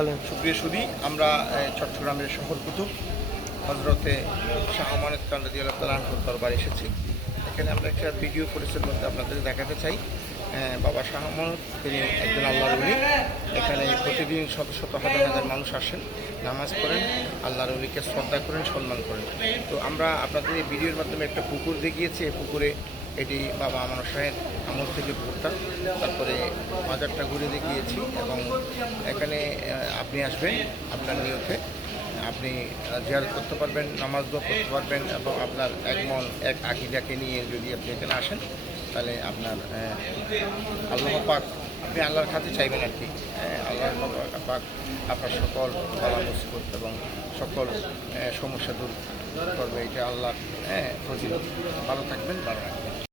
বলেন। সুপ্রিয় সুধী, আমরা চট্টগ্রামের শহর কুতুব হজরতে শাহ আমানত খান রাদিয়াল্লাহু তাআলা আনহুর দরবারে এসেছি। এখানে আমরা একটা ভিডিও ফুটেজের মধ্যে আপনাদের দেখাতে চাই। বাবা শাহ আমানত তিনি একজন আল্লাহর ওলি। এখানে প্রতিদিন শত শত হাজার হাজার মানুষ আসেন, নামাজ পড়েন, আল্লাহর ওলিকে শ্রদ্ধা করেন, সম্মান করেন। তো আমরা আপনাদের এই ভিডিওর মাধ্যমে একটা পুকুর দেখিয়েছি। এই পুকুরে এটি বাবা আমানত শাহের আমল থেকে পুকুরটা, তারপরে বাজারটা ঘুরে দেখিয়েছি এবং এখানে আপনি আসবেন আপনার নিয়তে, আপনি জিয়ারত করতে পারবেন, নামাজ দোয়া করতে পারবেন এবং আপনার এক মন এক আকীদাকে নিয়ে যদি আপনি এখানে আসেন তাহলে আপনার আল্লাহ পাক, আপনি আল্লাহর কাছে চাইবেন আর কি। আল্লাহ পাক আপনার সকল বালা মুসিবত এবং সকল সমস্যা দূর করবে। এটা আল্লাহ ফজিলত। ভালো থাকবেন, ভালো রাখবেন।